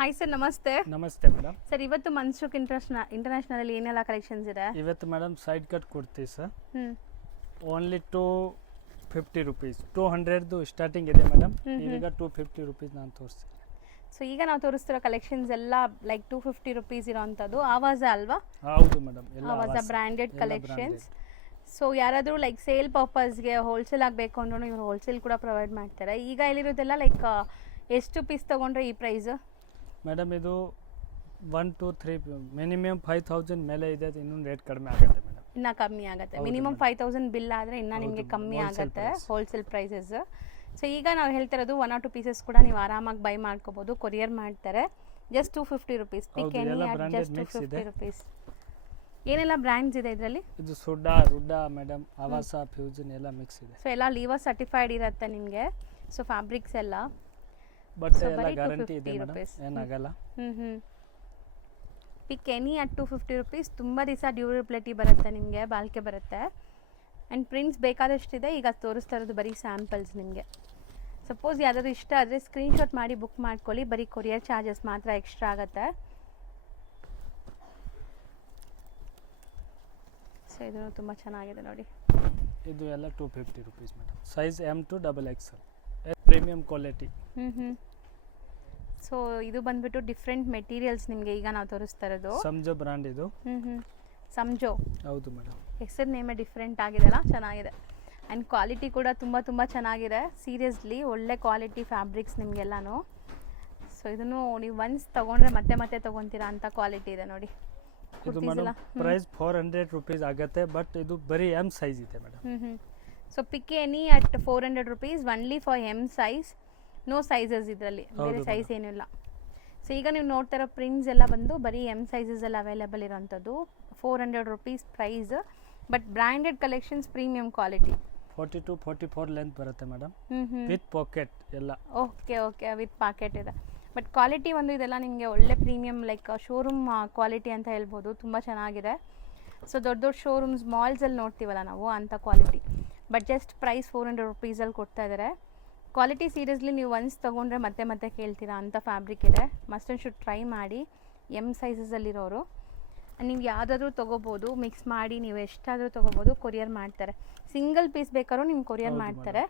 Hi sir, ನಮಸ್ತೆ. ನಮಸ್ತೆ madam. Sir, ಇವತ್ತು ಮನ್ಸುಕ್ ಇಂಟರ್ನ್ಯಾಷನಲ್ ಅಲ್ಲಿ ಏನೆಲ್ಲ ಕಲೆಕ್ಷನ್ಸ್ ಇದೆ? ಇವತ್ತು ಮೇಡಮ್ ಸೈಡ್ ಕಟ್ ಕೊಡ್ತೀವಿ ಸರ್. ಹ್ಮ್ ಓನ್ಲಿ 250 ರುಪೀಸ್. 200 ಸ್ಟಾರ್ಟಿಂಗ್ ಇದೆ ಮೇಡಮ್. ಈಗ 250 ರುಪೀಸ್ ನಾನು ತೋರಿಸ್ತೀನಿ. ಸೊ ಈಗ ನಾವು ತೋರಿಸ್ತಿರೋ ಕಲೆಕ್ಷನ್ಸ್ ಎಲ್ಲ ಲೈಕ್ 250 ರುಪೀಸ್ ಇರೋಂಥದ್ದು. ಆವಾಜ ಅಲ್ವಾ? ಹೌದು ಮೇಡಮ್, ಎಲ್ಲ ಆವಾಜ ಬ್ರ್ಯಾಂಡೆಡ್ ಕಲೆಕ್ಷನ್ಸ್. ಸೊ ಯಾರಾದರೂ ಲೈಕ್ ಸೇಲ್ ಪರ್ಪಸ್ಗೆ ಹೋಲ್ಸೇಲ್ ಆಗಬೇಕು ಅಂದ್ರೂ ಇವರು ಹೋಲ್ಸೇಲ್ ಕೂಡ ಪ್ರೊವೈಡ್ ಮಾಡ್ತಾರೆ. ಈಗ ಇಲ್ಲಿರೋದೆಲ್ಲ ಲೈಕ್ ಎಷ್ಟು ಪೀಸ್ ತೊಗೊಂಡ್ರೆ ಈ ಪ್ರೈಸ್? ಮೇಡಮ್ ಇದು 1 2 3 ಮಿನಿಮಮ್ 5000 ಮೇಲೆ ಇದೆ. ಇನ್ನೊಂದು ರೇಟ್ ಕಡಿಮೆ ಆಗುತ್ತೆ ಮೇಡಮ್. ಇನ್ನೂ ಕಮ್ಮಿ ಆಗುತ್ತೆ. ಹೌದು ಮಿನಿಮಮ್ madam. 5000 ಬಿಲ್ ಆದರೆ ಇನ್ನೂ ನಿಮಗೆ ಹೌದು ಕಮ್ಮಿ madam, wholesale ಆಗುತ್ತೆ price. Wholesale prices. ಸೊ ಈಗ ನಾವು ಹೇಳ್ತಿರೋದು 1 or 2 ಪೀಸಸ್ ಕೂಡ ನೀವು ಆರಾಮಾಗಿ ಬೈ ಮಾಡ್ಕೋಬೋದು. ಕೊರಿಯರ್ ಮಾಡ್ತಾರೆ. Just 250 rupees. ಪಿಕ್ ಹೌದು, ಎನಿ ಎಲ್ಲ ಅಟ್ branded ಜಸ್ಟ್ mix 250 ಇದೆ. ರುಪೀಸ್. ಏನೆಲ್ಲ ಬ್ರ್ಯಾಂಡ್ಸ್ ಇದೆ ಇದರಲ್ಲಿ? ಇದು ರುಡ್ಡ ಮೇಡಮ್, ಆವಾಸ, ಫ್ಯೂಷನ್ ಎಲ್ಲ ಮಿಕ್ಸ್ ಇದೆ. ಸೊ ಎಲ್ಲ ಲೀವರ್ ಸರ್ಟಿಫೈಡ್ ಇರುತ್ತೆ ನಿಮಗೆ. ಸೊ ಫ್ಯಾಬ್ರಿಕ್ಸ್ ಎಲ್ಲ ಬಟ್ So, ಎಲ್ಲ ಬರೀ ಗ್ಯಾರಂಟಿ 250 ಇದೆ ಮೇಡಮ್, rupees. ಏನಾಗಲ್ಲ. Pick any at 250 rupees. ತುಂಬ ದಿವಸ ಡ್ಯೂರಬಿಲಿಟಿ ಬರುತ್ತೆ ನಿಮಗೆ, ಬಾಳಿಕೆ ಬರುತ್ತೆ. ಆ್ಯಂಡ್ ಪ್ರಿಂಟ್ಸ್ ಬೇಕಾದಷ್ಟಿದೆ. ಈಗ ತೋರಿಸ್ತಾ ಇರೋದು ಬರೀ ಸ್ಯಾಂಪಲ್ಸ್ ನಿಮಗೆ. ಸಪೋಸ್ ಯಾವ್ದಾದ್ರು ಇಷ್ಟ ಆದರೆ ಸ್ಕ್ರೀನ್ಶಾಟ್ ಮಾಡಿ ಬುಕ್ ಮಾಡ್ಕೊಳ್ಳಿ. ಬರೀ ಕೊರಿಯರ್ ಚಾರ್ಜಸ್ ಮಾತ್ರ ಎಕ್ಸ್ಟ್ರಾ ಆಗುತ್ತೆ. ಸೊ ಇದು ತುಂಬ ಚೆನ್ನಾಗಿದೆ ನೋಡಿ. ಇದು ಎಲ್ಲ 250 rupees madam. Size M to XXL, premium quality. So ಇದು ಬಂದ್ಬಿಟ್ಟು ಡಿಫ್ರೆಂಟ್ ಮೆಟೀರಿಯಲ್ಸ್ ನಿಮಗೆ ಈಗ ನಾವು ತೋರಿಸ್ತಾ ಇರೋದು. ಸಂಜೋ ಬ್ರ್ಯಾಂಡ್ ಇದು. ಸಂಜೋ. ಹೌದು ಮೇಡಮ್. ಹೆಸರು ನೇಮೇ ಡಿಫ್ರೆಂಟ್ ಆಗಿದೆಲ್ಲ, ಚೆನ್ನಾಗಿದೆ. ಆ್ಯಂಡ್ ಕ್ವಾಲಿಟಿ ಕೂಡ ತುಂಬ ಚೆನ್ನಾಗಿದೆ. ಸೀರಿಯಸ್ಲಿ ಒಳ್ಳೆ ಕ್ವಾಲಿಟಿ ಫ್ಯಾಬ್ರಿಕ್ಸ್ ನಿಮಗೆಲ್ಲನೂ. ಸೊ ಇದನ್ನು ನೀವು ಒನ್ಸ್ ತೊಗೊಂಡ್ರೆ ಮತ್ತೆ ಮತ್ತೆ ತೊಗೊತೀರಾ ಅಂತ ಕ್ವಾಲಿಟಿ ಇದೆ ನೋಡಿ. ಇದು ಮೇಡಮ್ ಪ್ರೈಸ್ 400 ರುಪೀಸ್ ಆಗುತ್ತೆ. ಬಟ್ ಇದು ಬರೀ M ಸೈಜ್ ಇದೆ madam. So pick any at 400 rupees only for M size. No sizes ಇದರಲ್ಲಿ, ಬೇರೆ ಹೌದು ಸೈಜ್ ಏನಿಲ್ಲ. ಸೊ ಈಗ ನೀವು ನೋಡ್ತಾ ಇರೋ ಪ್ರಿಂಟ್ಸ್ ಎಲ್ಲ ಬಂದು ಬರೀ M ಸೈಜಸ್ ಎಲ್ಲ ಅವೈಲೇಬಲ್ ಇರೋಂಥದ್ದು. 400 rupees price. But branded collections, premium quality. 42 44 length ಬರುತ್ತೆ ಮೇಡಮ್, ವಿತ್ ಪಾಕೆಟ್ ಎಲ್ಲ. ಓಕೆ ಓಕೆ, ವಿತ್ ಪಾಕೆಟ್ ಇದೆ. ಬಟ್ ಕ್ವಾಲಿಟಿ ಒಂದು ಇದೆಲ್ಲ ನಿಮಗೆ ಒಳ್ಳೆ ಪ್ರೀಮಿಯಂ ಲೈಕ್ ಶೋರೂಮ್ ಕ್ವಾಲಿಟಿ ಅಂತ ಹೇಳ್ಬೋದು. ತುಂಬ ಚೆನ್ನಾಗಿದೆ. ಸೊ ದೊಡ್ಡ ದೊಡ್ಡ ಶೋರೂಮ್ಸ್ ಮಾಲ್ಸಲ್ಲಿ ನೋಡ್ತೀವಲ್ಲ ನಾವು, ಅಂಥ ಕ್ವಾಲಿಟಿ. ಬಟ್ ಜಸ್ಟ್ ಪ್ರೈಸ್ 400 ರುಪೀಸಲ್ಲಿ ಕೊಡ್ತಾ ಇದ್ದಾರೆ. ಕ್ವಾಲಿಟಿ ಸೀರಿಯಸ್ಲಿ ನೀವು ಒನ್ಸ್ ತೊಗೊಂಡ್ರೆ ಮತ್ತೆ ಮತ್ತೆ ಕೇಳ್ತೀರಾ ಅಂಥ ಫ್ಯಾಬ್ರಿಕ್ ಇದೆ. ಮಸ್ಟ್ ಆ್ಯಂಡ್ ಶುಡ್ ಟ್ರೈ ಮಾಡಿ. M ಸೈಜಸಲ್ಲಿರೋರು ನೀವು ಯಾವುದಾದ್ರೂ ತೊಗೋಬೋದು. ಮಿಕ್ಸ್ ಮಾಡಿ ನೀವು ಎಷ್ಟಾದರೂ ತೊಗೋಬೋದು. ಕೊರಿಯರ್ ಮಾಡ್ತಾರೆ. ಸಿಂಗಲ್ ಪೀಸ್ ಬೇಕಾದ್ರೂ ನಿಮ್ಗೆ ಕೊರಿಯರ್ ಹೌದು ಮಾಡ್ತಾರೆ.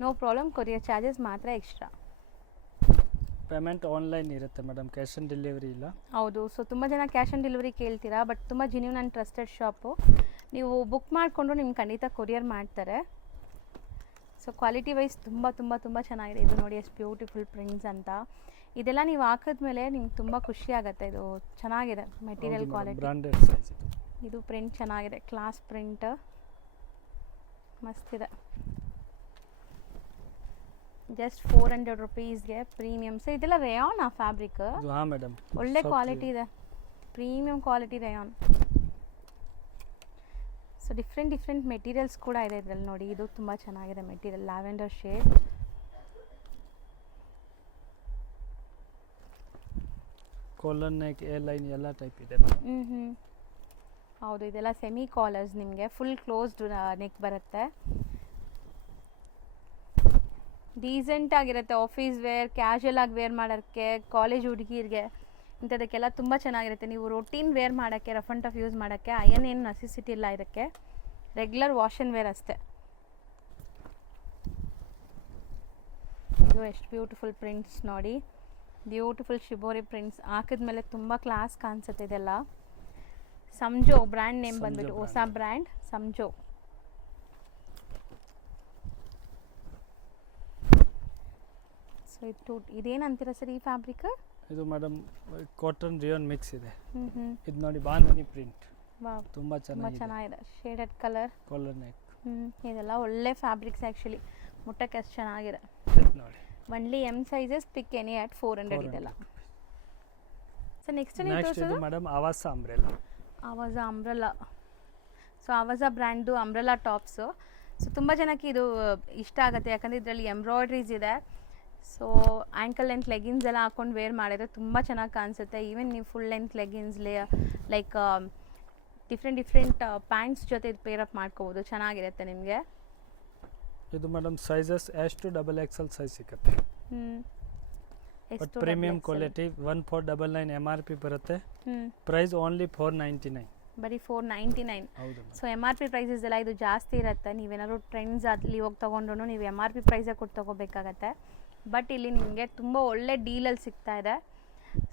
No problem. ಕೊರಿಯರ್ ಚಾರ್ಜಸ್ ಮಾತ್ರ ಎಕ್ಸ್ಟ್ರಾ. ಪೇಮೆಂಟ್ ಆನ್ಲೈನ್ ಇರುತ್ತೆ ಮೇಡಮ್, ಕ್ಯಾಶ್ ಆನ್ ಡೆಲಿವರಿ ಇಲ್ಲ. ಹೌದು. ಸೊ ತುಂಬ ಜನ ಕ್ಯಾಶ್ ಆನ್ ಡೆಲಿವರಿ ಕೇಳ್ತೀರಾ. ಬಟ್ ತುಂಬ ಜೆನ್ಯೂನ್ ಆ್ಯಂಡ್ ಟ್ರಸ್ಟೆಡ್ ಶಾಪು. ನೀವು ಬುಕ್ ಮಾಡಿಕೊಂಡ್ರು ನಿಮ್ಗೆ ಖಂಡಿತ ಕೊರಿಯರ್ ಮಾಡ್ತಾರೆ. ಸೊ ಕ್ವಾಲಿಟಿ ವೈಸ್ ತುಂಬ ಚೆನ್ನಾಗಿದೆ. ಇದು ನೋಡಿ ಎಷ್ಟು ಬ್ಯೂಟಿಫುಲ್ ಪ್ರಿಂಟ್ಸ್ ಅಂತ. ಇದೆಲ್ಲ ನೀವು ಹಾಕಿದ್ಮೇಲೆ ನಿಮ್ಗೆ ತುಂಬ ಖುಷಿ ಆಗುತ್ತೆ. ಇದು ಚೆನ್ನಾಗಿದೆ ಮೆಟೀರಿಯಲ್ ಕ್ವಾಲಿಟಿ. ಬ್ರಾಂಡೆಡ್ ಸೈಜ್ ಇದು ಪ್ರಿಂಟ್ ಚೆನ್ನಾಗಿದೆ, ಕ್ಲಾಸ್ ಪ್ರಿಂಟ್ ಮಸ್ತಿದೆ. ಜಸ್ಟ್ 400 ರುಪೀಸ್ಗೆ ಪ್ರೀಮಿಯಮ್ಸ್. ಇದೆಲ್ಲ ರೇಯಾನ್ ಆ ಫ್ಯಾಬ್ರಿಕ್. ಹಾಂ ಮೇಡಮ್, ಒಳ್ಳೆ ಕ್ವಾಲಿಟಿ ಇದೆ, premium quality rayon. So different materials ಕೂಡ ಇದೆ ಇದರಲ್ಲಿ ನೋಡಿ. ಇದು ತುಂಬ ಚೆನ್ನಾಗಿದೆ material, lavender shade. Collar neck, A line ಎಲ್ಲ ಟೈಪ್ ಇದೆ. ಹೌದು. ಇದೆಲ್ಲ ಸೆಮಿ ಕಾಲರ್ಸ್, ನಿಮಗೆ ಫುಲ್ ಕ್ಲೋಸ್ಡ್ ನೆಕ್ ಬರುತ್ತೆ. ಡೀಸೆಂಟ್ ಆಗಿರುತ್ತೆ. ಆಫೀಸ್ ವೇರ್, ಕ್ಯಾಶುಯಲ್ ಆಗಿ ವೇರ್ ಮಾಡೋಕ್ಕೆ, ಕಾಲೇಜ್ ಹುಡುಗಿರಿಗೆ ಇಂಥದಕ್ಕೆಲ್ಲ ತುಂಬ ಚೆನ್ನಾಗಿರುತ್ತೆ. ನೀವು ರೊಟೀನ್ ವೇರ್ ಮಾಡೋಕ್ಕೆ, ರಫ್ ಆ್ಯಂಡ್ ಟಫ್ ಯೂಸ್ ಮಾಡೋಕ್ಕೆ ಅಯನ್ ಏನು ನೆಸೆಸಿಟಿ ಇಲ್ಲ ಇದಕ್ಕೆ. ರೆಗ್ಯುಲರ್ ವಾಶ್ ಆ್ಯಂಡ್ ವೇರ್ ಅಷ್ಟೇ. ಇದು ಎಷ್ಟು ಬ್ಯೂಟಿಫುಲ್ ಪ್ರಿಂಟ್ಸ್ ನೋಡಿ. ಬ್ಯೂಟಿಫುಲ್ ಶಿಬೋರಿ ಪ್ರಿಂಟ್ಸ್ ಹಾಕಿದ್ಮೇಲೆ ತುಂಬ ಕ್ಲಾಸ್ ಕಾಣಿಸುತ್ತೆ ಇದೆಲ್ಲ. ಸಂಜೋ ಬ್ರ್ಯಾಂಡ್ ನೇಮ್ ಬಂದ್ಬಿಟ್ಟು ಹೊಸ ಬ್ರ್ಯಾಂಡ್ ಸಂಜೋ. ಸೊ ಇದೇನು ಅಂತೀರಾ ಸರ್ ಈ ಫ್ಯಾಬ್ರಿಕ್? ಇದು ಮೇಡಮ್ ಕಾಟನ್ ರಿಯಾನ್ ಮಿಕ್ಸ್ ಇದೆ. ಇದು ನೋಡಿ ಬಾಂಧನಿ ಪ್ರಿಂಟ್. ವಾವ್, ತುಂಬ ಚೆನ್ನಾಗಿದೆ. Shaded colour, collar neck. ಇದೆಲ್ಲ ಒಳ್ಳೆ ಫ್ಯಾಬ್ರಿಕ್ಸ್ ಆ್ಯಕ್ಚುಲಿ. ಮುಟ್ಟಕ್ಕೆ ಅಷ್ಟು ಚೆನ್ನಾಗಿದೆ ನೋಡಿ. Only M sizes. Pick any at 400 ಇದೆಲ್ಲ. ಸೊ ನೆಕ್ಸ್ಟ್ ನೀವು ನೆಕ್ಸ್ಟ್ ಇದು ತೋರಿಸೋದು madam Avaasa umbrella. Avaasa umbrella. So Avaasa brand umbrella tops. So ತುಂಬ ಜನಕ್ಕೆ ಇದು ಇಷ್ಟ ಆಗುತ್ತೆ, ಯಾಕಂದರೆ ಇದರಲ್ಲಿ ಎಂಬ್ರಾಯ್ಡ್ರೀಸ್ ಇದೆ. ಸೊ ಆ್ಯಂಕಲ್ ಲೆಂತ್ ಲೆಗಿನ್ಸ್ ಎಲ್ಲ ಹಾಕೊಂಡು ವೇರ್ ಮಾಡಿದ್ರೆ ತುಂಬ ಚೆನ್ನಾಗಿ ಕಾಣಿಸುತ್ತೆ. ಈವನ್ ನೀವು full length leggings like different pants ಜೊತೆ ಇದು ಪೇರಪ್ ಮಾಡ್ಕೋಬೋದು. ಚೆನ್ನಾಗಿರುತ್ತೆ ನಿಮಗೆ. ಇದು madam sizes S to XXL size ಸಿಗುತ್ತೆ. ಬಟ್ ಎಷ್ಟು ಪ್ರೀಮಿಯಂ ಕ್ವಾಲಿಟಿ 1499 MRP ಬರುತ್ತೆ. ಹ್ಞೂ ಪ್ರೈಸ್ ಓನ್ಲಿ 499. ಬರೀ 499. ಹೌದು so M R P prices ಎಲ್ಲ ಇದು ಜಾಸ್ತಿ ಇರುತ್ತೆ. ನೀವೇನಾದ್ರು ಟ್ರೆಂಡ್ಸ್ ಅಲ್ಲಿ ಹೋಗಿ ತೊಗೊಂಡ್ರು ನೀವು ಎಮ್ ಆರ್ ಪಿ ಪ್ರೈಸೇ ಕೊಟ್ಟು ತೊಗೋಬೇಕಾಗತ್ತೆ. ಬಟ್ ಇಲ್ಲಿ ನಿಮಗೆ ತುಂಬ ಒಳ್ಳೆ ಡೀಲಲ್ಲಿ ಸಿಗ್ತಾ ಇದೆ.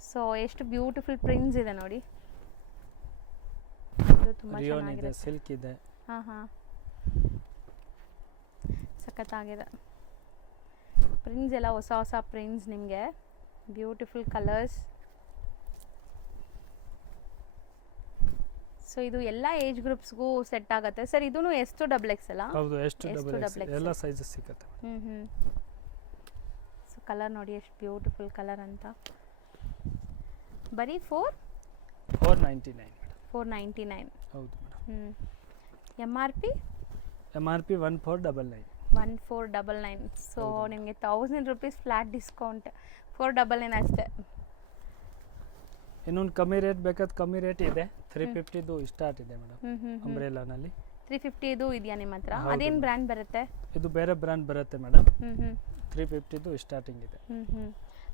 ಸೊ ಎಷ್ಟು ಬ್ಯೂಟಿಫುಲ್ ಪ್ರಿಂಟ್ಸ್ ಇದೆ ನೋಡಿ, ಇದು ತುಂಬ ರಿಯೋನ್ ಇದೆ, ಚೆನ್ನಾಗಿದೆ. ಸಿಲ್ಕ್ ಇದೆ. ಹಾಂ ಹಾಂ, ಸಖತ್ತಾಗಿದೆ. ಪ್ರಿಂಟ್ಸ್ ಎಲ್ಲ ಹೊಸ ಹೊಸ ಪ್ರಿಂಟ್ಸ್, ನಿಮಗೆ ಬ್ಯೂಟಿಫುಲ್ ಕಲರ್ಸ್. ಸೊ ಇದು ಎಲ್ಲ ಏಜ್ ಗ್ರೂಪ್ಸ್ಗೂ ಸೆಟ್ ಆಗುತ್ತೆ ಸರ್. ಇದೂ ಎಷ್ಟು ಡಬಲ್ ಎಕ್ಸ್ ಅಲ್ಲ? ಹೌದು, ಎಷ್ಟು ಎಷ್ಟು ಡಬಲ್ double ಎಲ್ಲ XL? ಸೈಜಸ್ ಸಿಗುತ್ತೆ. ಹ್ಞೂ ಸೊ ಕಲರ್ ನೋಡಿ ಎಷ್ಟು ಬ್ಯೂಟಿಫುಲ್ ಕಲರ್ ಅಂತ. ಬರೀ 499 ಮೇಡಮ್. 499. ಹೌದು ಮೇಡಮ್. ಹ್ಞೂ M R P MRP 1499. 1499. So ಹೌದು. ನಿಮಗೆ 1000 ರೂಪೀಸ್ ಫ್ಲಾಟ್ ಡಿಸ್ಕೌಂಟ್. 499 ಅಷ್ಟೇ. ಇನ್ನೊಂದು ಕಮ್ಮಿ ರೇಟ್ ಬೇಕಾದ್ರೆ ಕಮ್ಮಿ ರೇಟ್ ಇದೆ. 350ದು ಸ್ಟಾರ್ಟ್ ಇದೆ ಮೇಡಮ್ ಹ್ಞೂ ಅಂಬ್ರೆಲಾನಲ್ಲಿ. 350 ಇದು ಇದೆಯಾ ನಿಮ್ಮ ಹತ್ರ? ಹೌದು ಅದೇನು madam. ಬ್ರ್ಯಾಂಡ್ ಬರುತ್ತೆ? ಇದು ಬೇರೆ ಬ್ರ್ಯಾಂಡ್ ಬರುತ್ತೆ ಮೇಡಮ್. ಹ್ಞೂ 350ದು ಸ್ಟಾರ್ಟಿಂಗ್ ಇದೆ.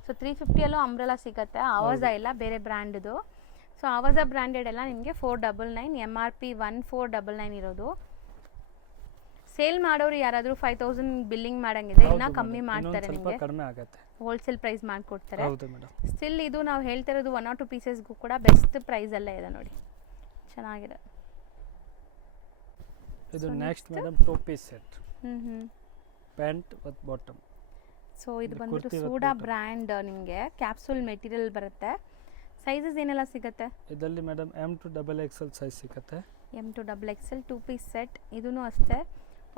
ಸೊ 350ಯಲ್ಲೂ ಅಂಬ್ರೆಲಾ ಸಿಗುತ್ತೆ. ಆವಾಜ ಇಲ್ಲ, ಬೇರೆ ಬ್ರ್ಯಾಂಡ್ದು. ಸೊ ಆವಾಜ ಬ್ರ್ಯಾಂಡೆಡ್ ಎಲ್ಲ ನಿಮಗೆ 499. ಎಮ್ ಆರ್ ಪಿ 1499 ಇರೋದು. ಸೇಲ್ ಮಾಡೋರು ಯಾರಾದರೂ 5000 ಬಿಲ್ಲಿಂಗ್ ಮಾಡಂಗಿದೆ, ಇನ್ನೂ ಹೌದು ಕಮ್ಮಿ madam. ಮಾಡ್ತಾರೆ ಇನ್ನೊಂದ್ ಸ್ವಲ್ಪ ನಿಮಗೆ, ಕಡಿಮೆ ಆಗುತ್ತೆ. ಹೋಲ್ಸೇಲ್ ಪ್ರೈಸ್ ಮಾಡಿಕೊಡ್ತಾರೆ. ಹೌದು ಮೇಡಮ್. ಸ್ಟಿಲ್ ಇದು ನಾವು ಹೇಳ್ತಿರೋದು 1 or 2 ಪೀಸಸ್ಗೂ ಕೂಡ ಬೆಸ್ಟ್ ಪ್ರೈಸಲ್ಲೇ ಇದೆ ನೋಡಿ, ಚೆನ್ನಾಗಿದೆ. ಇದು So next next? Madam 2 piece set, ಹ್ಞೂ ಪ್ಯಾಂಟ್ ವಿತ್ ಬಾಟಮ್. ಸೊ ಇದು ಇದು ಬಂದ್ಬಿಟ್ಟು ಕುರ್ತಿ with ಸೂಡಾ bottom. ಬ್ರ್ಯಾಂಡ್, ನಿಮಗೆ ಕ್ಯಾಪ್ಸೂಲ್ ಮೆಟೀರಿಯಲ್ ಬರುತ್ತೆ. ಸೈಜಸ್ ಏನೆಲ್ಲ ಸಿಗುತ್ತೆ? ಇದರಲ್ಲಿ madam M to XXL size ಸಿಗುತ್ತೆ. M to XXL 2 piece set. ಇದೂ ಅಷ್ಟೇ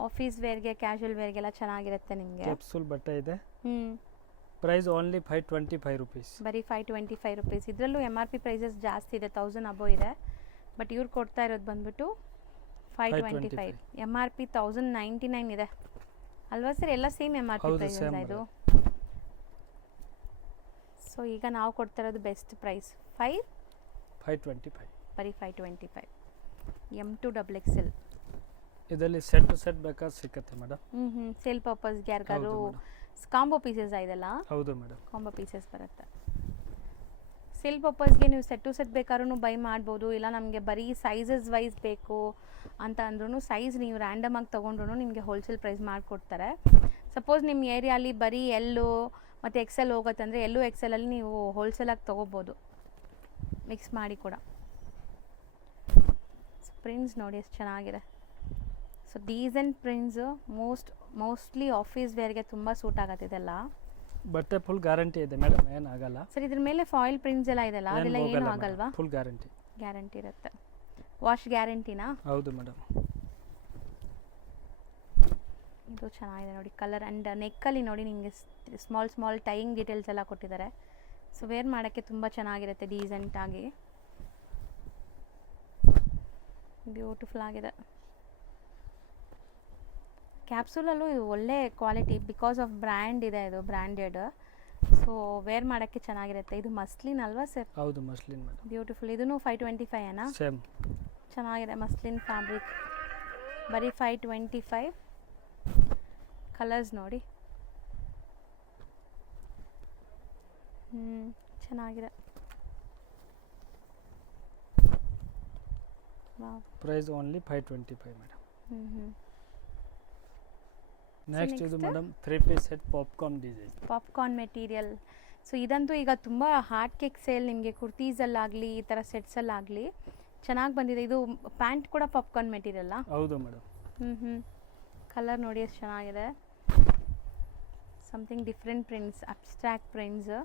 ಆಫೀಸ್ ವೇರ್ಗೆ, ಕ್ಯಾಶುವಲ್ ವೇರ್ಗೆಲ್ಲ ಚೆನ್ನಾಗಿರುತ್ತೆ ನಿಮಗೆ. ಕ್ಯಾಪ್ಸೂಲ್ ಬಟ್ಟೆ ಇದೆ. ಹ್ಞೂ ಪ್ರೈಸ್ ಓನ್ಲಿ 525 ರುಪೀಸ್. ಬರೀ 525 ರೂಪೀಸ್. ಇದರಲ್ಲೂ ಎಮ್ ಆರ್ ಪಿ ಪ್ರೈಸಸ್ ಜಾಸ್ತಿ ಇದೆ, 1000 ಅಬೋ ಇದೆ. ಬಟ್ ಇವ್ರು ಕೊಡ್ತಾ ಇರೋದು ಬಂದ್ಬಿಟ್ಟು 525. ಎಮ್ ಆರ್ ಪಿ 1099 ಇದೆ ಅಲ್ವಾ ಸರ್? ಎಲ್ಲ ಸೇಮ್ ಎಮ್ ಆರ್ ಪಿ ಹೌದು, ಪ್ರೈಸಸ್ same ಇದು. ಸೊ ಈಗ ನಾವು ಕೊಡ್ತಾ ಇರೋದು ಬೆಸ್ಟ್ ಪ್ರೈಸ್ 525. ಬರೀ 525. M to XXL. ಇದರಲ್ಲಿ ಸೆಟ್ ಟು ಸೆಟ್ ಬೇಕಾದ್ರೆ ಸಿಗುತ್ತೆ ಮೇಡಮ್. ಸೇಲ್ ಪರ್ಪಸ್ಗೆ ಯಾರಿಗಾದ್ರು ಹೌದು ಕಾಂಬೋ ಪೀಸಸ್ ಇದೆಲ್ಲ, ಹೌದು ಮೇಡಮ್. ಕಾಂಬೋ ಪೀಸಸ್ ಬರುತ್ತೆ. ಸೇಲ್ ಪರ್ಪಸ್ಗೆ ನೀವು ಸೆಟ್ ಟು ಸೆಟ್ ಬೇಕಾದ್ರೂ ಬೈ ಮಾಡ್ಬೋದು. ಇಲ್ಲ ನಮಗೆ ಬರೀ ಸೈಜಸ್ ವೈಸ್ ಬೇಕು ಅಂತ ಅಂದ್ರೂ ಸೈಜ್ ನೀವು ರ್ಯಾಂಡಮ್ ಆಗಿ ತೊಗೊಂಡ್ರು ನಿಮಗೆ ಹೋಲ್ಸೇಲ್ ಪ್ರೈಸ್ ಮಾಡಿಕೊಡ್ತಾರೆ. ಸಪೋಸ್ ನಿಮ್ಮ ಏರಿಯಾಲಿ ಬರೀ ಎಲ್ಲು ಮತ್ತು ಎಕ್ಸೆಲ್ ಹೋಗುತ್ತಂದರೆ ಎಲ್ಲು ಎಕ್ಸೆಲಲ್ಲಿ ನೀವು ಹೋಲ್ಸೇಲಾಗಿ ತೊಗೋಬೋದು, ಮಿಕ್ಸ್ ಮಾಡಿ ಕೂಡ. ಪ್ರಿಂಟ್ಸ್ ನೋಡಿ ಎಷ್ಟು ಚೆನ್ನಾಗಿದೆ. So decent prints mostly office ವೇರ್ಗೆ ತುಂಬ ಸೂಟ್ ಆಗುತ್ತೆ ಇದೆಲ್ಲ. ಬಟ್ಟೆ ಫುಲ್ ಗ್ಯಾರಂಟಿ ಇದೆ ಮೇಡಮ್, ಏನಾಗಲ್ಲ. ಸರ್ ಇದ್ರ ಮೇಲೆ ಫಾಯಿಲ್ ಪ್ರಿಂಟ್ಸ್ ಎಲ್ಲ ಇದೆಲ್ಲ, ಅದೆಲ್ಲ ಏನು ಆಗಲ್ವಾ? Full guarantee. ಗ್ಯಾರಂಟಿ ಇರುತ್ತೆ. ವಾಶ್ ಗ್ಯಾರಂಟಿನಾ? ಹೌದು ಮೇಡಮ್. ಇದು ಚೆನ್ನಾಗಿದೆ ನೋಡಿ ಕಲರ್. ಆ್ಯಂಡ್ ನೆಕ್ಕಲ್ಲಿ ನೋಡಿ ನಿಮಗೆ ಸ್ಮಾಲ್ ಟೈಯಿಂಗ್ ಡೀಟೇಲ್ಸ್ ಎಲ್ಲ ಕೊಟ್ಟಿದ್ದಾರೆ. ಸೊ ವೇರ್ ಮಾಡೋಕ್ಕೆ ತುಂಬ ಚೆನ್ನಾಗಿರುತ್ತೆ, ಡೀಸೆಂಟಾಗಿ ಬ್ಯೂಟಿಫುಲ್ ಆಗಿದೆ. ಕ್ಯಾಪ್ಸೂಲಲ್ಲೂ ಇದು ಒಳ್ಳೆ ಕ್ವಾಲಿಟಿ, ಬಿಕಾಸ್ ಆಫ್ ಬ್ರ್ಯಾಂಡ್ ಇದೆ, ಇದು ಬ್ರ್ಯಾಂಡೆಡ್. ಸೊ ವೇರ್ ಮಾಡೋಕ್ಕೆ ಚೆನ್ನಾಗಿರುತ್ತೆ. ಇದು ಮಸ್ಲಿನ್ ಅಲ್ವಾ ಸರ್? ಹೌದು ಮಸ್ಲಿನ್ ಮೇಡಮ್. ಬ್ಯೂಟಿಫುಲ್. ಇದೂ 525 ಏನಾ? ಸೇಮ್. ಚೆನ್ನಾಗಿದೆ ಮಸ್ಲಿನ್ ಫ್ಯಾಬ್ರಿಕ್. ಬರೀ 525. ಕಲರ್ಸ್ ನೋಡಿ, ಚೆನ್ನಾಗಿದೆ. Price only 525 madam. ಹ್ಞೂ ನೆಕ್ಸ್ಟ್ ಇದು next? Madam 3 piece set popcorn design. Popcorn material. So ಇದಂತೂ ಈಗ ತುಂಬ ಹಾರ್ಟ್ ಕೇಕ್ ಸೇಲ್, ನಿಮಗೆ ಕುರ್ತೀಸಲ್ಲಾಗಲಿ ಈ ಥರ ಸೆಟ್ಸಲ್ಲಾಗಲಿ ಚೆನ್ನಾಗಿ ಬಂದಿದೆ. ಇದು ಪ್ಯಾಂಟ್ ಕೂಡ ಪಾಪ್ಕಾರ್ನ್ ಮೆಟೀರಿಯಲ್ಲ? ಹೌದು ಮೇಡಮ್. ಕಲರ್ ನೋಡಿ ಎಷ್ಟು ಚೆನ್ನಾಗಿದೆ. Something different prints, abstract prints.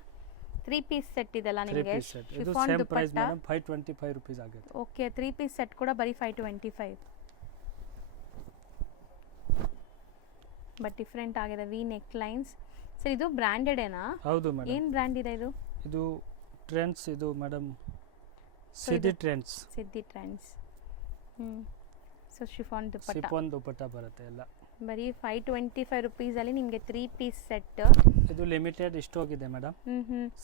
3 piece set ಇದೆಲ್ಲ 3 ನಿಮಗೆ. Piece set. ಇದು chiffon same price dupatta. Madam 525 rupees ಆಗುತ್ತೆ. ಓಕೆ, 3 ಪೀಸ್ ಸೆಟ್ ಕೂಡ ಬರೀ 525. ಬಟ್ ಡಿಫ್ರೆಂಟ್ ಆಗಿದೆ. V neck lines. ಸರ್ ಇದು ಬ್ರ್ಯಾಂಡೆಡೇನಾ? ಹೌದು ಮೇಡಮ್. ಏನು ಬ್ರ್ಯಾಂಡ್ ಇದೆ ಇದು? ಇದು ಟ್ರೆಂಡ್ಸ್, ಇದು ಮೇಡಮ್ ಸಿದ್ದಿ ಟ್ರೆಂಡ್ಸ್. ಸಿದ್ದಿ ಟ್ರೆಂಡ್ಸ್. ಸೊ ಶಿಫಾನ್ ದುಪ್ಪಟ್ಟ. ಸಿಫಾನ್ ದುಪ್ಪಟ್ಟ ಬರುತ್ತೆ ಎಲ್ಲ. ಬರೀ 525 ರುಪೀಸಲ್ಲಿ ನಿಮಗೆ 3 ಪೀಸ್ ಸೆಟ್. ಇದು ಲಿಮಿಟೆಡ್ ಸ್ಟಾಕ್ ಇದೆ madam.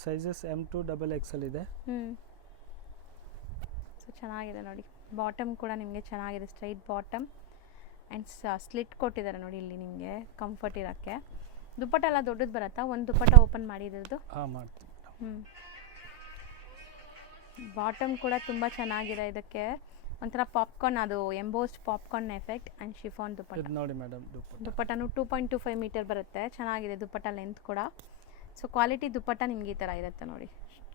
Sizes M to XXL ಇದೆ. ಸೊ ಚೆನ್ನಾಗಿದೆ ನೋಡಿ. ಬಾಟಮ್ ಕೂಡ ನಿಮಗೆ ಚೆನ್ನಾಗಿದೆ, ಸ್ಟ್ರೈಟ್ ಬಾಟಮ್ ಆ್ಯಂಡ್ ಸ್ಲಿಟ್ ಕೊಟ್ಟಿದ್ದಾರೆ ನೋಡಿ ಇಲ್ಲಿ ನಿಮಗೆ ಕಂಫರ್ಟ್ ಇರೋಕ್ಕೆ. ದುಪ್ಪಟ್ಟ ಎಲ್ಲ ದೊಡ್ಡದು ಬರುತ್ತಾ? ಒಂದು ದುಪ್ಪಟ್ಟ ಓಪನ್ ಮಾಡಿರೋದು. ಹಾಂ ಮಾಡ್ತೀವಿ ಮೇಡಮ್. ಬಾಟಮ್ ಕೂಡ ತುಂಬ ಚೆನ್ನಾಗಿದೆ. ಇದಕ್ಕೆ ಒಂಥರ ಪಾಪ್ಕಾರ್ನ್, ಅದು embossed popcorn effect and chiffon dupatta. ಇದು ನೋಡಿ ಮೇಡಮ್ ದುಪ್ಪಟ್ಟನು 2.25 ಮೀಟರ್ ಬರುತ್ತೆ. ಚೆನ್ನಾಗಿದೆ ದುಪ್ಪಟ್ಟ ಲೆಂತ್ ಕೂಡ. ಸೊ ಕ್ವಾಲಿಟಿ ದುಪ್ಪಟ್ಟ ನಿಮ್ಗೆ ಈ ಥರ ಇರುತ್ತೆ ನೋಡಿ,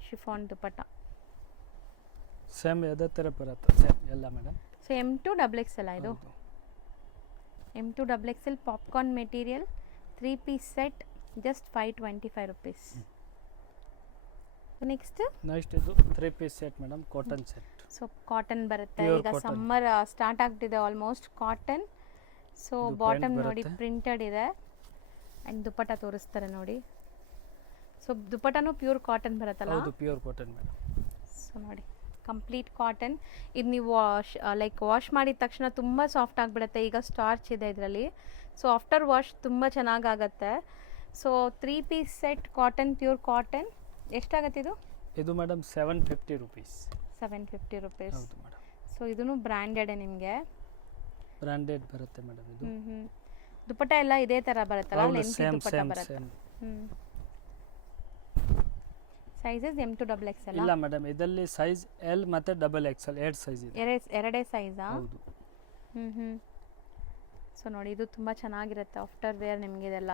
ಶಿಫಾನ್ ದುಪ್ಪಟ್ಟ. ಸೇಮ್ ಅದೇ ಥರ ಬರುತ್ತೆ ಸೇಮ್ ಎಲ್ಲ ಮೇಡಮ್. ಸೊ M2 XXL ಇದು. M2 XXL popcorn material 3 piece set, just 525 rupees. Next ಇದು 3 piece set madam, cotton set. So cotton ಬರುತ್ತೆ. Pure ಈಗ cotton. ಸಮ್ಮರ್ ಸ್ಟಾರ್ಟ್ ಆಗ್ತಿದೆ ಆಲ್ಮೋಸ್ಟ್. ಕಾಟನ್. ಸೊ ಇದು ಬಾಟಮ್ print ನೋಡಿ ಬರುತ್ತೆ. ಪ್ರಿಂಟೆಡ್ ಇದೆ ಆ್ಯಂಡ್ ದುಪ್ಪಟ್ಟ ತೋರಿಸ್ತಾರೆ ನೋಡಿ. ಸೊ ದುಪ್ಪಟ್ಟನೂ ಪ್ಯೂರ್ ಕಾಟನ್ ಬರುತ್ತಲ್ಲ. ಹೌದು ಪ್ಯೂರ್ ಕಾಟನ್ ಮೇಡಮ್. ಸೊ ನೋಡಿ ಕಂಪ್ಲೀಟ್ ಕಾಟನ್. ಇದು ನೀವು ವಾಶ್ ಮಾಡಿದ ತಕ್ಷಣ ತುಂಬ ಸಾಫ್ಟ್ ಆಗಿಬಿಡುತ್ತೆ. ಈಗ ಸ್ಟಾರ್ಚ್ ಇದೆ ಇದರಲ್ಲಿ. ಸೊ ಆಫ್ಟರ್ ವಾಶ್ ತುಂಬ ಚೆನ್ನಾಗಾಗತ್ತೆ. So 3 piece set cotton, pure cotton. ಎಷ್ಟಾಗತ್ತೆ ಇದು? ಇದು ಮೇಡಮ್ 750 rupees. 750 rupees. ಹೌದು ಮೇಡಮ್. ಸೊ ಇದೂ ಬ್ರ್ಯಾಂಡೆಡ್ ನಿಮಗೆ. ಬ್ರ್ಯಾಂಡೆಡ್ ಬರುತ್ತೆ ಮೇಡಮ್ ಇದು. ದುಪ್ಪಟ್ಟ ಎಲ್ಲ ಇದೇ ಥರ ಬರುತ್ತಲ್ಲ, ಹೌದು ಲೆಂತಿ ಸೇಮ್ ದುಪ್ಪಟ್ಟ ಸೇಮ್ ಬರುತ್ತೆ. ಸೇಮ್. Sizes M2 XXL. ಇಲ್ಲ ಮೇಡಮ್, ಇದರಲ್ಲಿ ಸೈಜ್ L ಮತ್ತೆ XXL ಎರಡು ಸೈಜ್ ಇದೆ. ಎರಡೇ ಸೈಜಾ? ಹೌದು. ಸೊ ನೋಡಿ ಇದು ತುಂಬ ಚೆನ್ನಾಗಿರುತ್ತೆ ಆಫ್ಟರ್ ವೇರ್ ನಿಮಗೆ ಇದೆಲ್ಲ.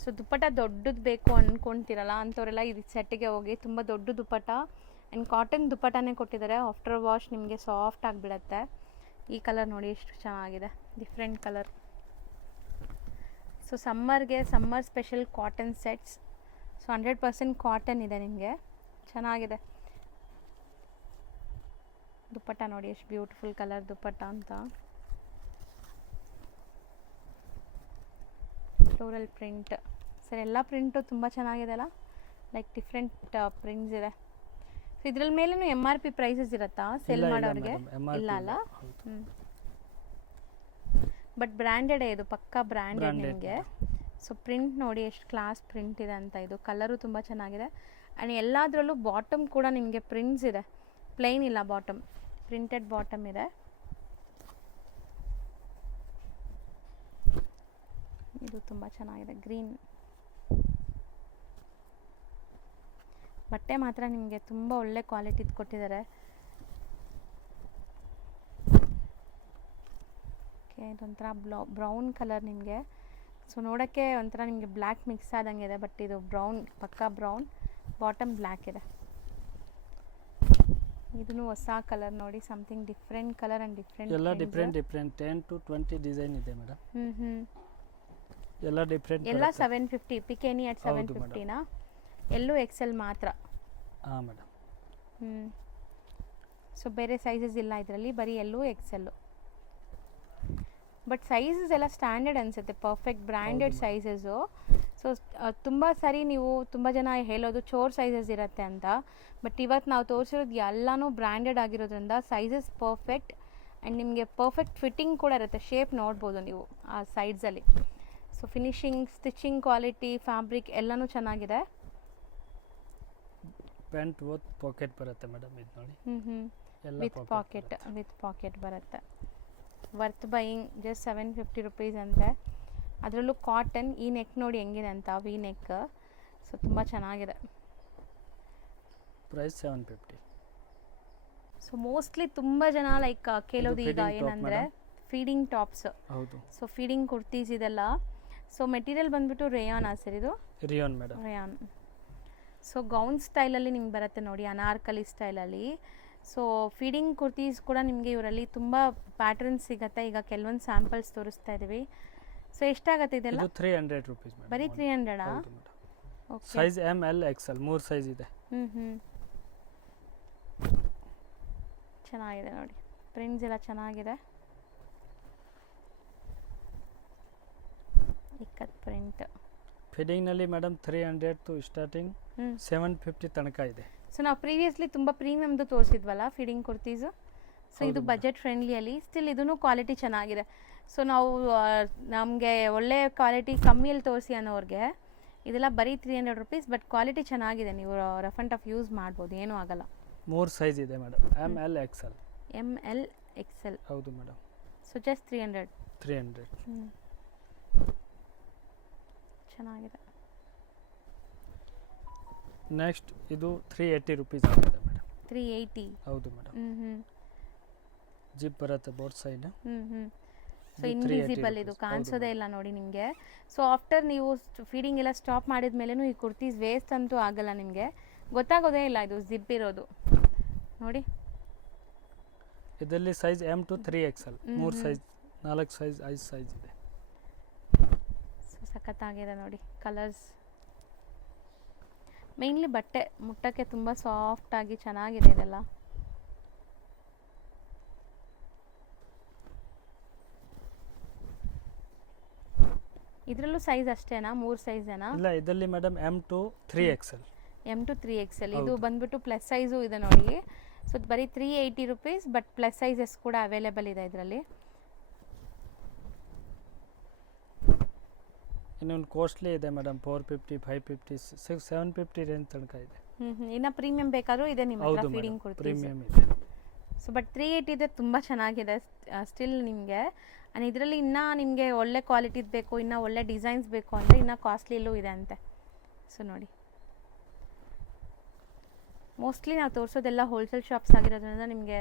ಸೊ ದುಪ್ಪಟ್ಟ ದೊಡ್ಡದು ಬೇಕು ಅಂದ್ಕೊಳ್ತೀರಲ್ಲ ಅಂಥವರೆಲ್ಲ ಇದು ಸೆಟ್ಟಿಗೆ ಹೋಗಿ. ತುಂಬ ದೊಡ್ಡ ದುಪ್ಪಟ್ಟ ಆ್ಯಂಡ್ ಕಾಟನ್ ದುಪ್ಪಟ್ಟನೇ ಕೊಟ್ಟಿದ್ದಾರೆ. ಆಫ್ಟರ್ ವಾಶ್ ನಿಮಗೆ ಸಾಫ್ಟ್ ಆಗಿಬಿಡತ್ತೆ. ಈ ಕಲರ್ ನೋಡಿ ಎಷ್ಟು ಚೆನ್ನಾಗಿದೆ, different colour. So summer special cotton sets. So 100% cotton ಇದೆ ನಿಮಗೆ, ಚೆನ್ನಾಗಿದೆ. ದುಪ್ಪಟ್ಟ ನೋಡಿ ಎಷ್ಟು ಬ್ಯೂಟಿಫುಲ್ ಕಲರ್ ದುಪ್ಪಟ್ಟ ಅಂತ. Floral print. ಸರ್ ಎಲ್ಲ ಪ್ರಿಂಟು ತುಂಬ ಚೆನ್ನಾಗಿದೆ ಅಲ್ಲ, ಲೈಕ್ ಡಿಫ್ರೆಂಟ್ ಪ್ರಿಂಟ್ಸ್ ಇದೆ. ಸೊ ಇದ್ರ ಮೇಲೂ MRP ಪ್ರೈಸಸ್ ಇರುತ್ತಾ ಸೆಲ್ ಮಾಡೋರಿಗೆ? ಇಲ್ಲ ಅಲ್ಲ. ಬಟ್ ಬ್ರ್ಯಾಂಡೆಡ್ ಇದು, ಪಕ್ಕಾ ಬ್ರ್ಯಾಂಡೆಡ್ ನಿಮಗೆ. ಸೊ ಪ್ರಿಂಟ್ ನೋಡಿ ಎಷ್ಟು ಕ್ಲಾಸ್ ಪ್ರಿಂಟ್ ಇದೆ ಅಂತ. ಇದು ಕಲರು ತುಂಬ ಚೆನ್ನಾಗಿದೆ. ಆ್ಯಂಡ್ ಎಲ್ಲದರಲ್ಲೂ ಬಾಟಮ್ ಕೂಡ ನಿಮಗೆ ಪ್ರಿಂಟ್ಸ್ ಇದೆ, ಪ್ಲೈನ್ ಇಲ್ಲ ಬಾಟಮ್, ಪ್ರಿಂಟೆಡ್ ಬಾಟಮ್ ಇದೆ. ಇದು ತುಂಬ ಚೆನ್ನಾಗಿದೆ, ಗ್ರೀನ್. ಬಟ್ಟೆ ಮಾತ್ರ ನಿಮಗೆ ತುಂಬ ಒಳ್ಳೆ ಕ್ವಾಲಿಟಿದು ಕೊಟ್ಟಿದ್ದಾರೆ. ಓಕೆ, ಇದೊಂಥರ ಬ್ರೌನ್ ಕಲರ್ ನಿಮಗೆ. ಸೊ ನೋಡೋಕ್ಕೆ ಒಂಥರ ನಿಮಗೆ ಬ್ಲ್ಯಾಕ್ ಮಿಕ್ಸ್ ಆದಂಗೆ ಇದೆ, ಬಟ್ ಇದು ಬ್ರೌನ್, ಪಕ್ಕಾ ಬ್ರೌನ್, ಬಾಟಮ್ ಬ್ಲ್ಯಾಕ್ ಇದೆ. ಇದೂ ಹೊಸ ಕಲರ್ ನೋಡಿ, something different colour and different ಎಲ್ಲ ಡಿಫ್ರೆಂಟ್ 10 to 20 ಡಿಸೈನ್ ಇದೆ ಮೇಡಮ್. ಎಲ್ಲ ಡಿಫ್ರೆಂಟ್. ಎಲ್ಲ 750. ಪಿಕ್ ಎನಿ ಅಟ್ 750ನಾ? ಎಲ್ಲೂ XL ಮಾತ್ರ. ಹಾಂ ಮೇಡಮ್. ಸೊ ಬೇರೆ ಸೈಜಸ್ ಇಲ್ಲ ಇದರಲ್ಲಿ, ಬರೀ ಎಲ್ಲೂ XL. ಬಟ್ ಸೈಜಸ್ ಎಲ್ಲ ಸ್ಟ್ಯಾಂಡರ್ಡ್ ಅನಿಸುತ್ತೆ, ಪರ್ಫೆಕ್ಟ್ ಬ್ರ್ಯಾಂಡೆಡ್ ಸೈಜಸ್ಸು. ಸೊ ತುಂಬ ಸರಿ ನೀವು ತುಂಬ ಜನ ಹೇಳೋದು ಚೋರ್ ಸೈಜಸ್ ಇರುತ್ತೆ ಅಂತ, ಬಟ್ ಇವತ್ತು ನಾವು ತೋರಿಸಿರೋದು ಎಲ್ಲನೂ ಬ್ರ್ಯಾಂಡೆಡ್ ಆಗಿರೋದ್ರಿಂದ ಸೈಜಸ್ ಪರ್ಫೆಕ್ಟ್ ಆ್ಯಂಡ್ ನಿಮಗೆ ಪರ್ಫೆಕ್ಟ್ ಫಿಟ್ಟಿಂಗ್ ಕೂಡ ಇರುತ್ತೆ. ಶೇಪ್ ನೋಡ್ಬೋದು ನೀವು ಆ ಸೈಡ್ಸಲ್ಲಿ. So finishing, stitching quality, fabric ಎಲ್ಲನೂ ಚೆನ್ನಾಗಿದೆ. ಪ್ಯಾಂಟ್ ವಿತ್ ಪಾಕೆಟ್ ಬರುತ್ತೆ ಮೇಡಮ್, ಇದು ನೋಡಿ. ವಿತ್ ಪಾಕೆಟ್ ಬರುತ್ತೆ. ವರ್ತ್ ಬೈಯಿಂಗ್, ಜಸ್ಟ್ 750 rupees ಅಂತೆ. ಅದರಲ್ಲೂ ಕಾಟನ್. ಈ ನೆಕ್ ನೋಡಿ ಹೆಂಗಿದೆ ಅಂತ, ವಿ ನೆಕ್. ಸೊ ತುಂಬ ಚೆನ್ನಾಗಿದೆ. ಪ್ರೈಸ್ 750. ಸೊ ಮೋಸ್ಟ್ಲಿ ತುಂಬ ಜನ ಲೈಕ್ ಕೇಳೋದು ಈಗ ಏನಂದರೆ ಫೀಡಿಂಗ್ ಟಾಪ್ಸ್. ಹೌದು. ಸೊ ಫೀಡಿಂಗ್ ಕುರ್ತೀಸ್ ಇದೆಲ್ಲ. ಸೊ ಮೆಟೀರಿಯಲ್ ಬಂದ್ಬಿಟ್ಟು ರೇಯಾನಾ ಸರ್ ಇದು? Rayon madam. Rayon. So gown ಸ್ಟೈಲಲ್ಲಿ ನಿಮ್ಗೆ ಬರುತ್ತೆ ನೋಡಿ, ಅನಾರ್ಕಲಿ ಸ್ಟೈಲಲ್ಲಿ. ಸೊ ಫೀಡಿಂಗ್ ಕುರ್ತೀಸ್ ಕೂಡ ನಿಮಗೆ ಇವರಲ್ಲಿ ತುಂಬ ಪ್ಯಾಟರ್ನ್ಸ್ ಸಿಗುತ್ತೆ. ಈಗ ಕೆಲವೊಂದು ಸ್ಯಾಂಪಲ್ಸ್ ತೋರಿಸ್ತಾ ಇದ್ದೀವಿ. ಸೊ ಎಷ್ಟಾಗುತ್ತೆ ಇದೆಲ್ಲ? ಇದು 300 rupees ಮೇಡಮ್. ಬರೀ 300? Okay. Size M, L, XL 3 size ಇದೆ. ಚೆನ್ನಾಗಿದೆ ನೋಡಿ, ಪ್ರಿಂಟ್ಸ್ ಎಲ್ಲ ಚೆನ್ನಾಗಿದೆ. ಇಕ್ಕತ್ ಪ್ರಿಂಟ್. ಫಿಟ್ಟಿಂಗ್ನಲ್ಲಿ ಮೇಡಮ್ 300 to ಸ್ಟಾರ್ಟಿಂಗ್ 750 ತನಕ ಇದೆ. ಸೊ ನಾವು ಪ್ರೀವಿಯಸ್ಲಿ ತುಂಬ ಪ್ರೀಮಿಯಮ್ದು ತೋರಿಸಿದ್ವಲ್ಲ ಫೀಡಿಂಗ್ ಕುರ್ತೀಸು. ಸೊ ಇದು ಬಜೆಟ್ ಫ್ರೆಂಡ್ಲಿಯಲ್ಲಿ, ಸ್ಟಿಲ್ ಇದೂ ಕ್ವಾಲಿಟಿ ಚೆನ್ನಾಗಿದೆ. ಸೊ ನಾವು ನಮಗೆ ಒಳ್ಳೆ ಕ್ವಾಲಿಟಿ ಕಮ್ಮಿಯಲ್ಲಿ ತೋರಿಸಿ ಅನ್ನೋರಿಗೆ ಇದೆಲ್ಲ ಬರೀ 300 rupees, ಬಟ್ ಕ್ವಾಲಿಟಿ ಚೆನ್ನಾಗಿದೆ. ನೀವು ರಫ್ ಆ್ಯಂಡ್ ಟಫ್ ಯೂಸ್ ಮಾಡ್ಬೋದು, ಏನೂ ಆಗಲ್ಲ. 3 ಸೈಜ್ ಇದೆ madam, M, L, XL. M, L, XL. ಹೌದು ಮೇಡಮ್. So just 300. 300. ಚೆನ್ನಾಗಿದೆ. ನೆಕ್ಸ್ಟ್ ಇದು 380 ರುಪೀಸ್ ಆಗಿದೆ ಮೇಡಮ್. 380. ಹೌದು ಮೇಡಮ್. ಹ್ಞೂ ಜಿಪ್ ಬರುತ್ತೆ ಬೋತ್ ಸೈಡ್. ಹ್ಞೂ ಸೊ ಇನ್ವಿಸಿಬಲ್ ಇದು ಕಾಣಿಸೋದೇ ಇಲ್ಲ ನೋಡಿ ನಿಮಗೆ. ಸೊ ಆಫ್ಟರ್ ನೀವು ಫೀಡಿಂಗ್ ಎಲ್ಲ ಸ್ಟಾಪ್ ಮಾಡಿದ ಮೇಲೂ ಈ ಕುರ್ತೀಸ್ ವೇಸ್ಟ್ ಅಂತೂ ಆಗಲ್ಲ, ನಿಮಗೆ ಗೊತ್ತಾಗೋದೇ ಇಲ್ಲ ಇದು ಜಿಪ್ ಇರೋದು ನೋಡಿ. ಇದರಲ್ಲಿ size M to 3XL 3 size, 4 size, 5 size ಇದೆ. ಸೊ ಸಖತ್ತಾಗಿದೆ ನೋಡಿ ಕಲರ್ಸ್. ಮೇನ್ಲಿ ಬಟ್ಟೆ ಮುಟ್ಟಕ್ಕೆ ತುಂಬ ಸಾಫ್ಟಾಗಿ ಚೆನ್ನಾಗಿದೆ ಇದೆಲ್ಲ. ಇದರಲ್ಲೂ ಸೈಜ್ ಅಷ್ಟೇನಾ, 3 ಸೈಜೇನಾ? ಇಲ್ಲ, ಇದರಲ್ಲಿ madam M to 3XL. M to 3XL ಇದು ಬಂದ್ಬಿಟ್ಟು ಪ್ಲಸ್ ಸೈಜು ಇದೆ ನೋಡಿ. ಸೊ ಬರೀ 380 ರುಪೀಸ್, ಬಟ್ ಪ್ಲಸ್ ಸೈಜಸ್ ಕೂಡ ಅವೈಲೇಬಲ್ ಇದೆ ಇದರಲ್ಲಿ. ಇನ್ನೊಂದು ಕಾಸ್ಟ್ಲಿ ಇದೆ ಮೇಡಮ್, 450, 550, 750 ರೇಂಜ್ ತನಕ ಇದೆ. ಇನ್ನು ಪ್ರೀಮಿಯಂ ಬೇಕಾದರೂ ಇದೆ ನಿಮ್ಮ ಹತ್ರ ಫೀಡಿಂಗ್ ಕೊಡ್ತೀವಿ. ಪ್ರೀಮಿಯಂ ಇದೆ. ಸೊ ಬಟ್ 380 ಇದೆ, ತುಂಬ ಚೆನ್ನಾಗಿದೆ ಸ್ಟಿಲ್ ನಿಮಗೆ. ಆ್ಯಂಡ್ ಇದರಲ್ಲಿ ಇನ್ನೂ ನಿಮಗೆ ಒಳ್ಳೆ ಕ್ವಾಲಿಟಿದು ಬೇಕು, ಇನ್ನೂ ಒಳ್ಳೆ ಡಿಸೈನ್ಸ್ ಬೇಕು ಅಂದರೆ ಇನ್ನೂ ಕಾಸ್ಟ್ಲಿಲೂ ಇದೆ ಅಂತೆ. ಸೊ ನೋಡಿ, ಮೋಸ್ಟ್ಲಿ ನಾವು ತೋರಿಸೋದೆಲ್ಲ ಹೋಲ್ಸೇಲ್ ಶಾಪ್ಸ್ ಆಗಿರೋದ್ರಿಂದ ನಿಮಗೆ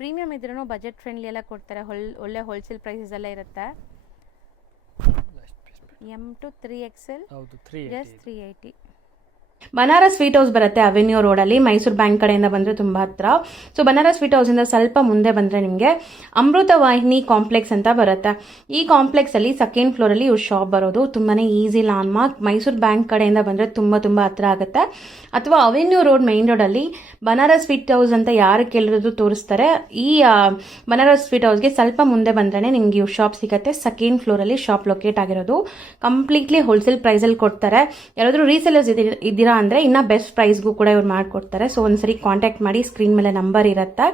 ಪ್ರೀಮಿಯಮ್ ಇದ್ರೂ ಬಜೆಟ್ ಫ್ರೆಂಡ್ಲಿ ಎಲ್ಲ ಕೊಡ್ತಾರೆ, ಒಳ್ಳೆ ಹೋಲ್ಸೇಲ್ ಪ್ರೈಸಸ್ ಎಲ್ಲ ಇರುತ್ತೆ. M to 3XL ಹೌದು, ಜಸ್ಟ್ 380. ಬನಾರಸ್ ಸ್ವೀಟ್ ಹೌಸ್ ಬರುತ್ತೆ ಅವೆನ್ಯೂ ರೋಡಲ್ಲಿ, ಮೈಸೂರು ಬ್ಯಾಂಕ್ ಕಡೆಯಿಂದ ಬಂದರೆ ತುಂಬ ಹತ್ರ. ಸೊ ಬನಾರಸ್ ಸ್ವೀಟ್ ಹೌಸಿಂದ ಸ್ವಲ್ಪ ಮುಂದೆ ಬಂದರೆ ನಿಮಗೆ ಅಮೃತ ವಾಹಿನಿ ಕಾಂಪ್ಲೆಕ್ಸ್ ಅಂತ ಬರುತ್ತೆ. ಈ ಕಾಂಪ್ಲೆಕ್ಸಲ್ಲಿ ಸೆಕೆಂಡ್ ಫ್ಲೋರಲ್ಲಿ ಇವ್ರ ಶಾಪ್ ಬರೋದು ತುಂಬಾ ಈಸಿ ಲ್ಯಾಂಡ್ಮಾರ್ಕ್. ಮೈಸೂರು ಬ್ಯಾಂಕ್ ಕಡೆಯಿಂದ ಬಂದರೆ ತುಂಬ ಹತ್ರ ಆಗುತ್ತೆ. ಅಥವಾ ಅವೆನ್ಯೂ ರೋಡ್ ಮೈನ್ ರೋಡಲ್ಲಿ ಬನಾರಸ್ ಸ್ವೀಟ್ ಹೌಸ್ ಅಂತ ಯಾರು ಕೇಳಿರೋದು ತೋರಿಸ್ತಾರೆ. ಈ ಬನಾರಸ್ ಸ್ವೀಟ್ ಹೌಸ್ಗೆ ಸ್ವಲ್ಪ ಮುಂದೆ ಬಂದ್ರೆ ನಿಮ್ಗೆ ಇವ್ರ ಶಾಪ್ ಸಿಗುತ್ತೆ. ಸೆಕೆಂಡ್ ಫ್ಲೋರಲ್ಲಿ ಶಾಪ್ ಲೊಕೇಟ್ ಆಗಿರೋದು. ಕಂಪ್ಲೀಟ್ಲಿ ಹೋಲ್ಸೇಲ್ ಪ್ರೈಸಲ್ಲಿ ಕೊಡ್ತಾರೆ. ಯಾರಾದರೂ ರೀಸೇಲರ್ಸ್ ಇದ್ದೀರಾ ಅಂದರೆ ಇನ್ನೂ ಬೆಸ್ಟ್ ಪ್ರೈಸ್ಗೂ ಕೂಡ ಇವ್ರು ಮಾಡಿಕೊಡ್ತಾರೆ. ಸೊ ಒಂದ್ಸರಿ ಕಾಂಟ್ಯಾಕ್ಟ್ ಮಾಡಿ, ಸ್ಕ್ರೀನ್ ಮೇಲೆ ನಂಬರ್ ಇರುತ್ತೆ.